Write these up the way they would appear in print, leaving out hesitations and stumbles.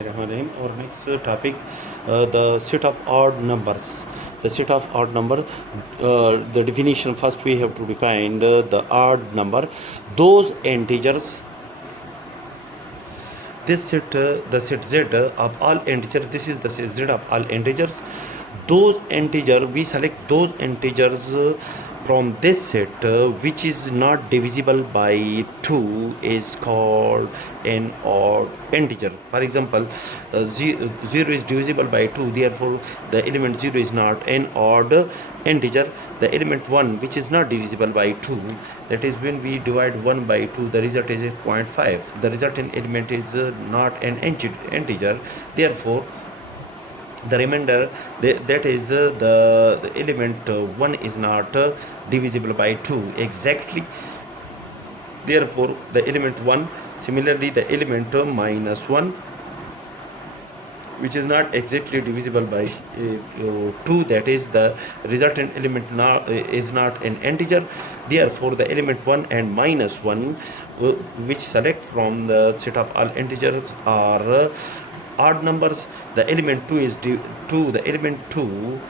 Our next topic, the set of odd numbers. The set of odd number. The definition, first we have to define the odd number. Those integers. This set, the set z of all integers. This is the set z of all integers. Those integer, we select those integers from this set which is not divisible by 2 is called an odd integer. For example, 0 is divisible by 2, therefore the element 0 is not an odd integer. The element 1 which is not divisible by 2, that is when we divide 1 by 2, the result is 0.5. The resultant element is not an integer, therefore the remainder, that is the element 1 is not divisible by 2 exactly, therefore the element 1. Similarly, the element minus 1 which is not exactly divisible by 2, that is the resultant element is not an integer, therefore the element 1 and minus 1 which select from the set of all integers are odd numbers. The element 2 is 2, the element 2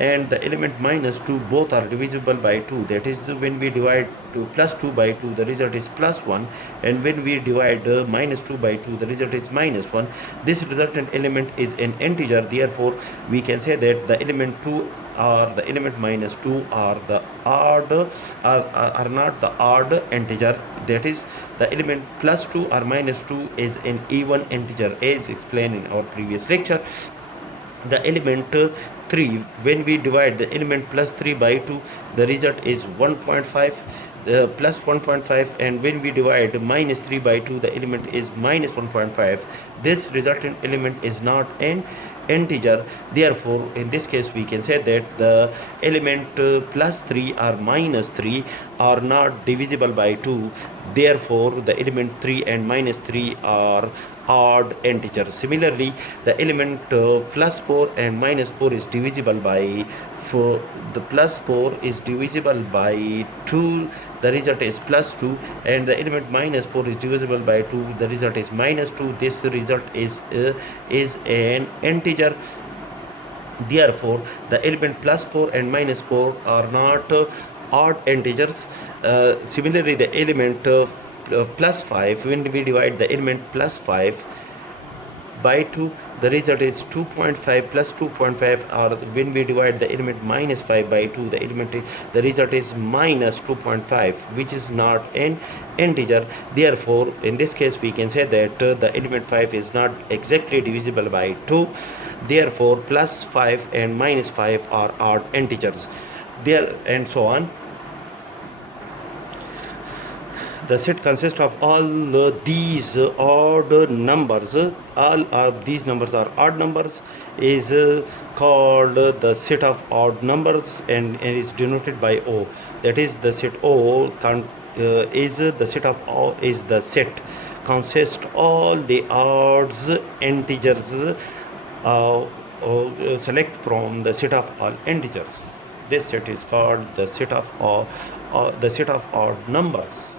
and the element minus 2 both are divisible by 2, that is when we divide plus 2 by 2, the result is plus 1, and when we divide minus 2 by 2, the result is minus 1. This resultant element is an integer, therefore we can say that the element 2 or the element minus 2 are the odd are not the odd integer, that is the element plus 2 or minus 2 is an even integer as explained in our previous lecture. The element 3, when we divide the element plus 3 by 2, the result is 1.5 plus 1.5, and when we divide minus 3 by 2, the element is minus 1.5. This resultant element is not an integer, therefore in this case we can say that the element plus 3 or minus 3 are not divisible by 2, therefore the element 3 and minus 3 are odd integers. Similarly, the element plus 4 and minus 4 is divisible by 4. The plus 4 is divisible by 2, the result is plus 2, and the element minus 4 is divisible by 2, the result is minus 2. This result is an integer, therefore the element plus 4 and minus 4 are not odd integers. Similarly, the element plus 5, when we divide the element plus 5 by 2, the result is 2.5 plus 2.5, or when we divide the element minus 5 by 2, the result is minus 2.5, which is not an integer, therefore in this case we can say that the element 5 is not exactly divisible by 2, therefore plus 5 and minus 5 are odd integers there, and so on. The set consists of all these odd numbers. All of these numbers are odd numbers, is called the set of odd numbers, and is denoted by O. That is the set O is the set of O is the set consists all the odds integers select from the set of all integers. This set is called the set of odd numbers.